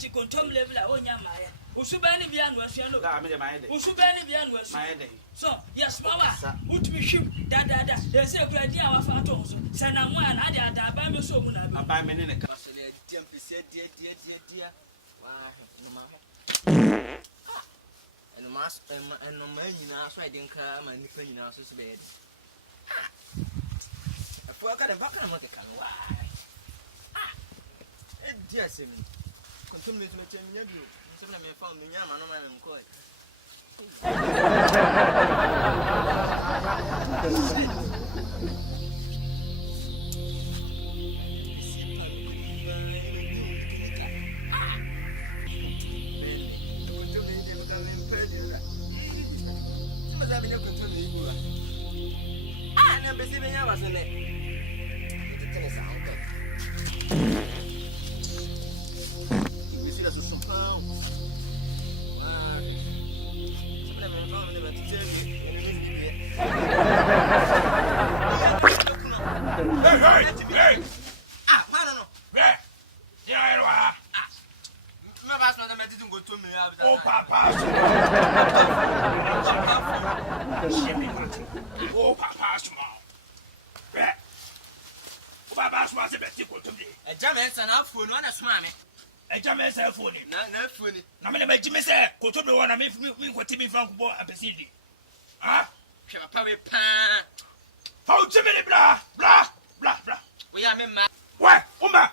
enti kontom level a onya maye usubani bia no asua no da me de maye de usubani bia no asua maye de so yes mama utumi hwim da dey say kura dia wa fa ato so say na mo na ade ada ba me so mu na ba aba me ne ka so le dia mpese dia wa no ma eno ma nyina so ide nka ma nifa nyina so be ede afo aka de baka na mo de kan wa e dia se mi kontum me so chen nya bi so na me fa me nya ma no ma me nko na me majime se koto be wona me kwati me franco bo apesidi ah hwe papa we pa fa o chime ni bra we ya me ma we umba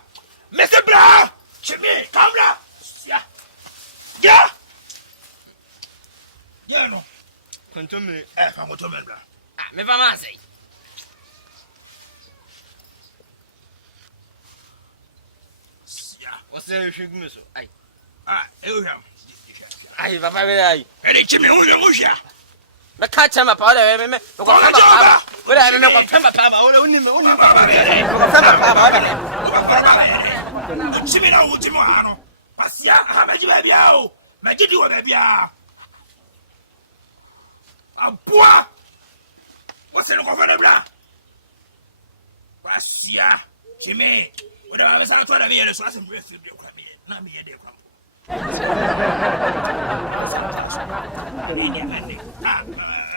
me se bra chime kamera ya no kontum me fa koto me bra me va ma sei o se hwegu so ai ehwam ai papa we ai eri chime ho hwehwia me ka chama pa o me ko fa papa o le me ko fa papa ma o ni papa ko fa papa o le chime na wo chime ha no pasia ha meji ba bia o meji di wo ba bia aboa wo se no ko fa ne bra pasia chime o da ba sa to da be yele so asem bre fi bi kwa me na me ye de kwa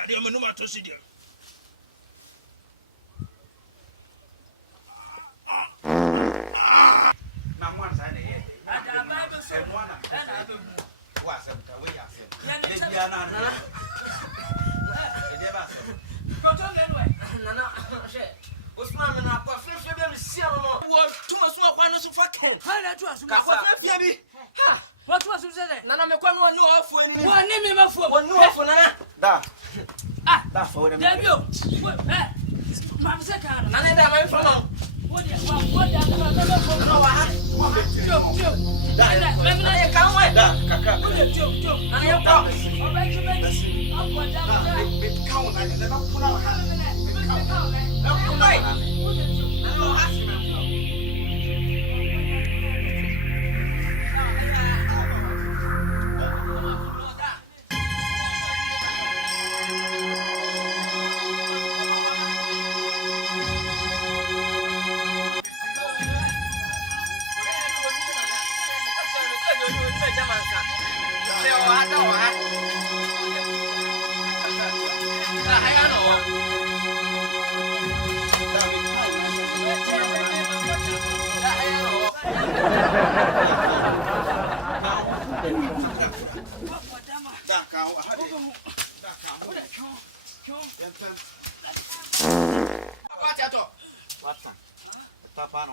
dia menuma to sidia na mwan sa ne ye ada ba me so mwana na be mu wa se mta we ya se le bia na na e de ba se kontom le no na she Osman me na kwa fefe be me sia no wo tuma so kwa no so fa ken ha na to asu ka fa fefe bi ha what was you say na me kwa no no afu ani wo ni me mafu wo no afu na da da fa we David mam se ka na na da ma fa no wo dia no wa ha tio da me na ye ka we da kaka wo dia tio na ye kwa o ba ki be akwa da be ka wona ne ba kuna ha be ka wona na kuna ha na no ha si me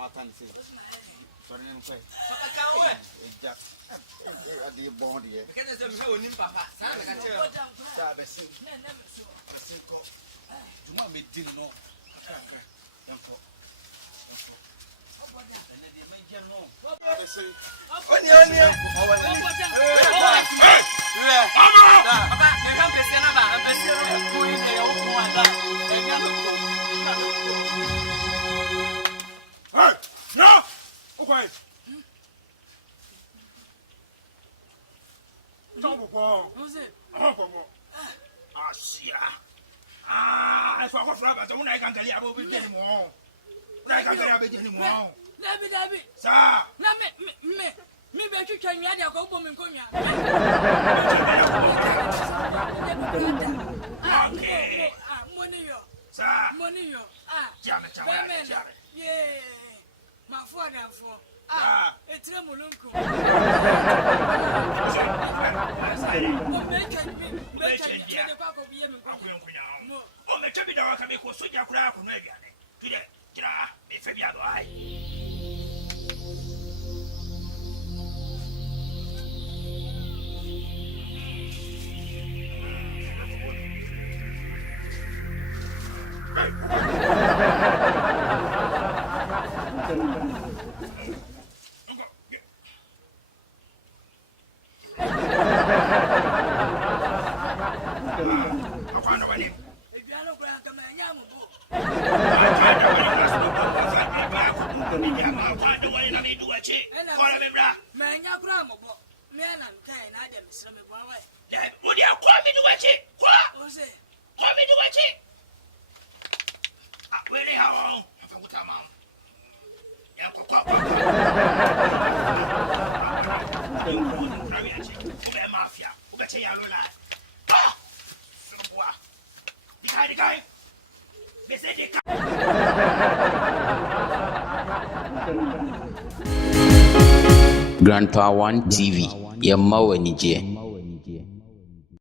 Watan sih. Sorry nih kue. papa ka we Ejak. Adi bon dia. ke ne se me oni papa sa me ka che Sa besin. Besin kok. Cuma medin no. Kaka. Yang kok. Ene dia main jan no. Besin. oni Awan. papa me kan pese na ba pese no ko ni e o ko ada e nya no ko Hey! No! Okay. Tamo bom. Você. Como? Asia. Ai, só agora fraba, então não é cancaria, vou pedir de mão. Não é cancaria, pedir de mão. David. Sa. Na me be twitwa me ada ko bo me nkonya. Okay. Money yo. Sir. Money yo. Jam. Yeah. My father for. Etre mulunku. O me kebi da waka me ko soja kura ko no aduane. Tide, kira, me fe bia do ai. Grandpa One TV, Yamawanije.